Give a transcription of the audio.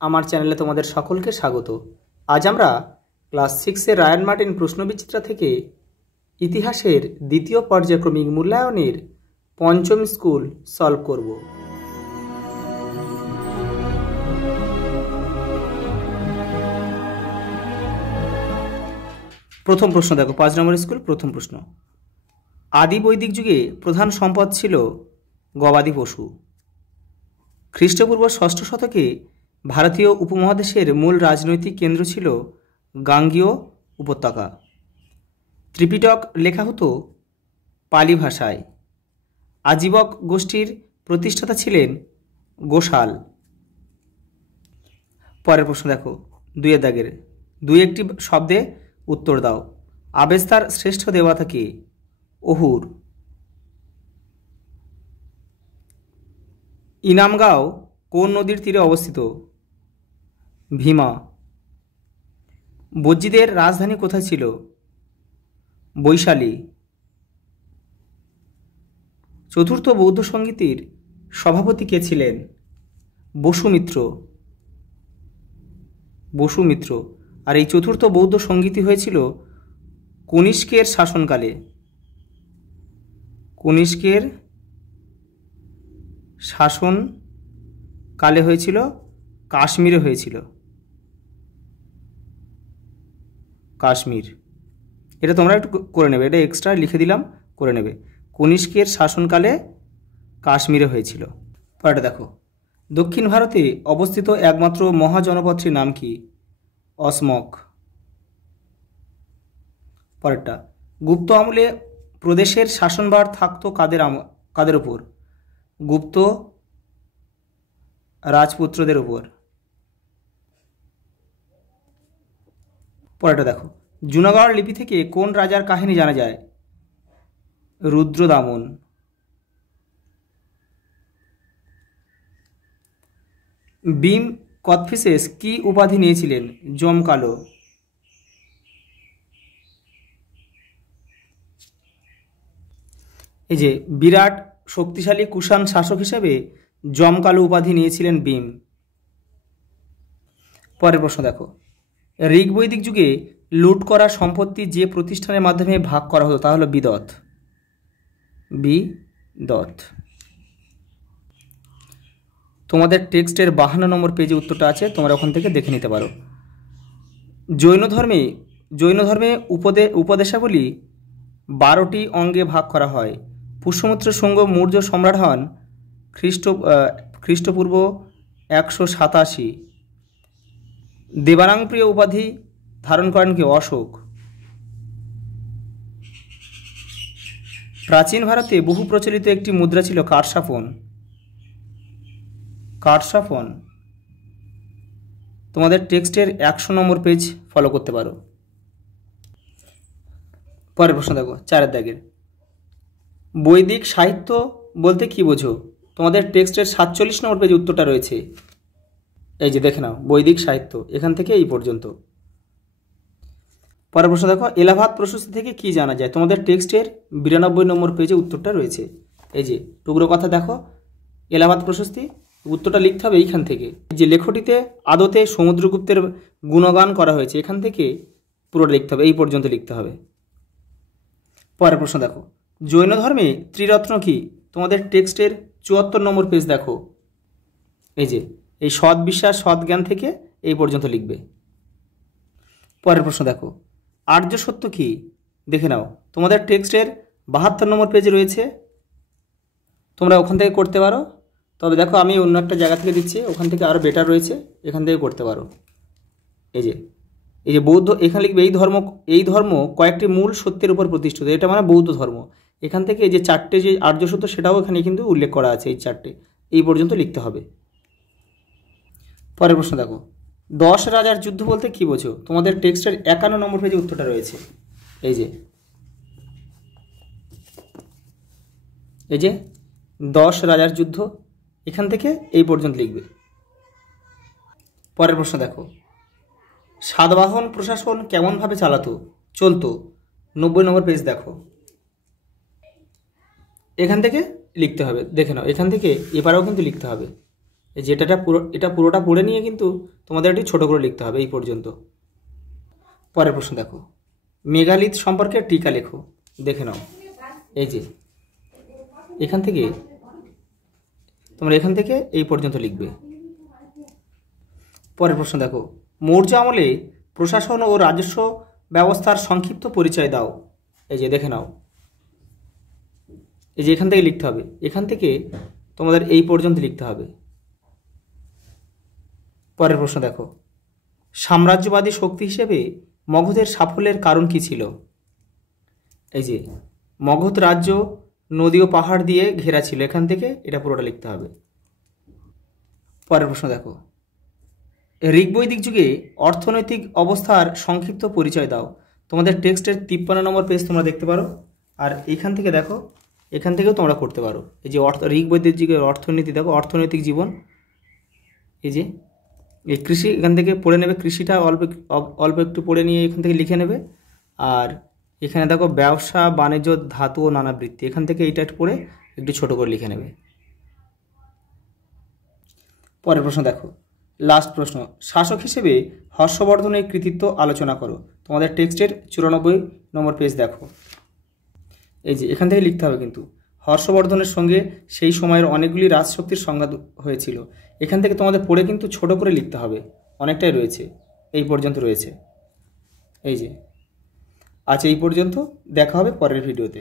আমার চ্যানেলে তোমাদের সকলকে স্বাগত। আজ আমরা ক্লাস 6 এর রায়ান মার্টিন প্রশ্নবিচিত্রা থেকে ইতিহাসের দ্বিতীয় পর্যায়ক্রমিক মূল্যায়নের পঞ্চম স্কুল সলভ করব। প্রথম প্রশ্ন দেখো, 5 নম্বর স্কুল। প্রথম প্রশ্ন, আদি বৈদিক যুগে প্রধান সম্পদ ছিল গবাদি পশু। খ্রিস্টপূর্ব 6ষ্ঠ শতকে ভারতীয় উপমহাদেশের মূল রাজনৈতিক কেন্দ্র ছিল গাঙ্গীয় উপত্যকা। ত্রিপিটক লেখা হতো পালি ভাষায়। আজীবক গোষ্ঠীর প্রতিষ্ঠাতা ছিলেন গোশাল। পরের প্রশ্ন দেখো, 2 এর দাগের, 2 একটি শব্দে উত্তর দাও। আবেস্তার শ্রেষ্ঠ দেবতা কে? অহুর। ইনামগাঁও কোন নদীর তীরে অবস্থিত? ভীমা। বজ্জীদের রাজধানী কোথায় ছিল? বৈশালী। চতুর্থ বৌদ্ধ সঙ্গীতের সভাপতি কে ছিলেন? বসুমিত্র। বসুমিত্র। আর এই চতুর্থ বৌদ্ধ সঙ্গীতই হয়েছিল কনিষ্কের শাসনকালে। কনিষ্কের শাসনকালে হয়েছিল, কাশ্মীরে হয়েছিল। কাশ্মীর, এটা তোমরা একটু করে নেবে, এটা এক্সট্রা লিখে দিলাম, করে নেবে। কনিষ্কের শাসনকালে কাশ্মীরে হয়েছিল। পরেরটা দেখো, দক্ষিণ ভারতে অবস্থিত একমাত্র মহাজনপদটির নাম কি? অসমক। পরেরটা, গুপ্ত আমলে প্রদেশের শাসনভার থাকতো কাদের উপর? গুপ্ত রাজপুত্রদের উপর। পরেরটা দেখো, জুনাগড় লিপি থেকে কোন রাজার কাহিনী জানা যায়? রুদ্রদামন। ভীম কোৎফিসেস কি উপাধি নিয়েছিলেন? জমকালো। এই যে বিরাট শক্তিশালী কুষাণ শাসক হিসেবে জমকালো উপাধি নিয়েছিলেন ভীম। পরের প্রশ্ন দেখো, ঋগ বৈদিক যুগে লুট করা সম্পত্তি যে প্রতিষ্ঠানের মাধ্যমে ভাগ করা হতো তা হলো বিদত। বিদত। তোমাদের টেক্সটের 52 নম্বর পেজে উত্তরটা আছে, তোমরা ওখান থেকে দেখে নিতে পারো। জৈন ধর্মে উপদেশাবলী 12টি অঙ্গে ভাগ করা হয়। পুষ্যমিত্র শুঙ্গ মৌর্য সম্রাট হন খ্রিস্টপূর্ব 187। দেবানাংপ্রিয় উপাধি ধারণ করেন কি? অশোক। প্রাচীন ভারতে বহু প্রচলিত একটি মুদ্রা ছিল কারসাফন। কারসাফন। তোমাদের টেক্সটের 100 নম্বর পেজ ফলো করতে পারো। পরের প্রশ্ন দেখো, 4 এর দাগের, বৈদিক সাহিত্য বলতে কি বোঝো? তোমাদের টেক্সটের 47 নম্বর পেজে উত্তরটা রয়েছে। এই যে দেখে নাও, বৈদিক সাহিত্য এখান থেকে এই পর্যন্ত। পরের প্রশ্ন দেখো, এলাহাবাদ প্রশস্তি থেকে কি জানা যায়? তোমাদের টেক্সটের 92 নম্বর পেজে উত্তরটা রয়েছে। এই যে টুকরো কথা দেখো, এলাহাবাদ প্রশস্তি, উত্তরটা লিখতে হবে এইখান থেকে। যে লেখটিতে আদতে সমুদ্রগুপ্তের গুণগান করা হয়েছে, এখান থেকে পুরোটা লিখতে হবে, এই পর্যন্ত লিখতে হবে। পরের প্রশ্ন দেখো, জৈন ধর্মে ত্রিরত্ন কি? তোমাদের টেক্সটের 74 নম্বর পেজ দেখো। এই যে এই সৎ বিশ্বাস সৎ জ্ঞান থেকে এই পর্যন্ত লিখবে। পরের প্রশ্ন দেখো, আর্য সত্য কি? দেখে নাও, তোমাদের টেক্সটের 72 নম্বর পেজে রয়েছে, তোমরা ওখান থেকে করতে পারো। তবে দেখো আমি অন্য একটা জায়গা থেকে দিচ্ছি, ওখান থেকে আরও বেটার রয়েছে, এখান থেকে করতে পারো। এই যে বৌদ্ধ, এখানে লিখবে এই ধর্ম কয়েকটি মূল সত্যের উপর প্রতিষ্ঠিত, এটা মানে বৌদ্ধ ধর্ম। এখান থেকে এই যে 4টে যে আর্য সত্য সেটাও এখানে কিন্তু উল্লেখ করা আছে, এই 4টে এই পর্যন্ত লিখতে হবে। পরের প্রশ্ন দেখো, 10 রাজার যুদ্ধ বলতে কি বোঝো? তোমাদের টেক্সটের 51 নম্বর পেজে উত্তরটা রয়েছে। এই যে 10 রাজার যুদ্ধ, এখান থেকে এই পর্যন্ত লিখবে। পরের প্রশ্ন দেখো, সাতবাহন প্রশাসন কেমনভাবে চলতো? 90 নম্বর পেজ দেখো, এখান থেকে লিখতে হবে। দেখে নাও, এখান থেকে এপারেও কিন্তু লিখতে হবে। এটা পুরোটা পড়ে নিয়ে কিন্তু তোমাদের একটু ছোট করে লিখতে হবে এই পর্যন্ত। পরের প্রশ্ন দেখো, মেগালিথ সম্পর্কে টিকা লেখো। দেখে নাও, এই যে এখান থেকে তোমরা এখান থেকে এই পর্যন্ত লিখবে। পরের প্রশ্ন দেখো, মৌর্য আমলে প্রশাসন ও রাজস্ব ব্যবস্থার সংক্ষিপ্ত পরিচয় দাও। এই যে দেখে নাও, এই যে এখান থেকে লিখতে হবে, এখান থেকে তোমাদের এই পর্যন্ত লিখতে হবে। পরের প্রশ্ন দেখো, সাম্রাজ্যবাদী শক্তি হিসেবে মগধের সাফল্যের কারণ কি ছিল? এই যে মগধ রাজ্য নদী ও পাহাড় দিয়ে ঘেরা ছিল, এখান থেকে এটা পুরোটা লিখতে হবে। পরের প্রশ্ন দেখো, ঋগ্বৈদিক যুগে অর্থনৈতিক অবস্থার সংক্ষিপ্ত পরিচয় দাও। তোমাদের টেক্সটের 53 নম্বর পেজ তোমরা দেখতে পারো, আর এখান থেকে দেখো, এখান থেকেও তোমরা করতে পারো। এই যে ঋগ্বৈদিক যুগের অর্থনীতি দেখো, অর্থনৈতিক জীবন, এই যে এই কৃষি এখান থেকে পড়ে নেবে, কৃষিটা অল্প একটু পড়ে নিয়ে এখান থেকে লিখে নেবে। আর এখানে দেখো ব্যবসা বাণিজ্য ধাতু ও নানা বৃত্তি, এখান থেকে এইটা পড়ে একটু ছোট করে লিখে নেবে। পরের প্রশ্ন দেখো, লাস্ট প্রশ্ন, শাসক হিসেবে হর্ষবর্ধনের কৃতিত্ব আলোচনা করো। তোমাদের টেক্সটের 94 নম্বর পেজ দেখো, এই যে এখান থেকে লিখতে হবে কিন্তু হর্ষবর্ধনের সঙ্গে সেই সময়ের অনেকগুলি রাজশক্তির সংঘাত হয়েছিল। এখান থেকে তোমাদের পড়ে কিন্তু ছোট করে লিখতে হবে, অনেকটাই রয়েছে, এই পর্যন্ত রয়েছে। এই যে আজ এই পর্যন্ত, দেখা হবে পরের ভিডিওতে।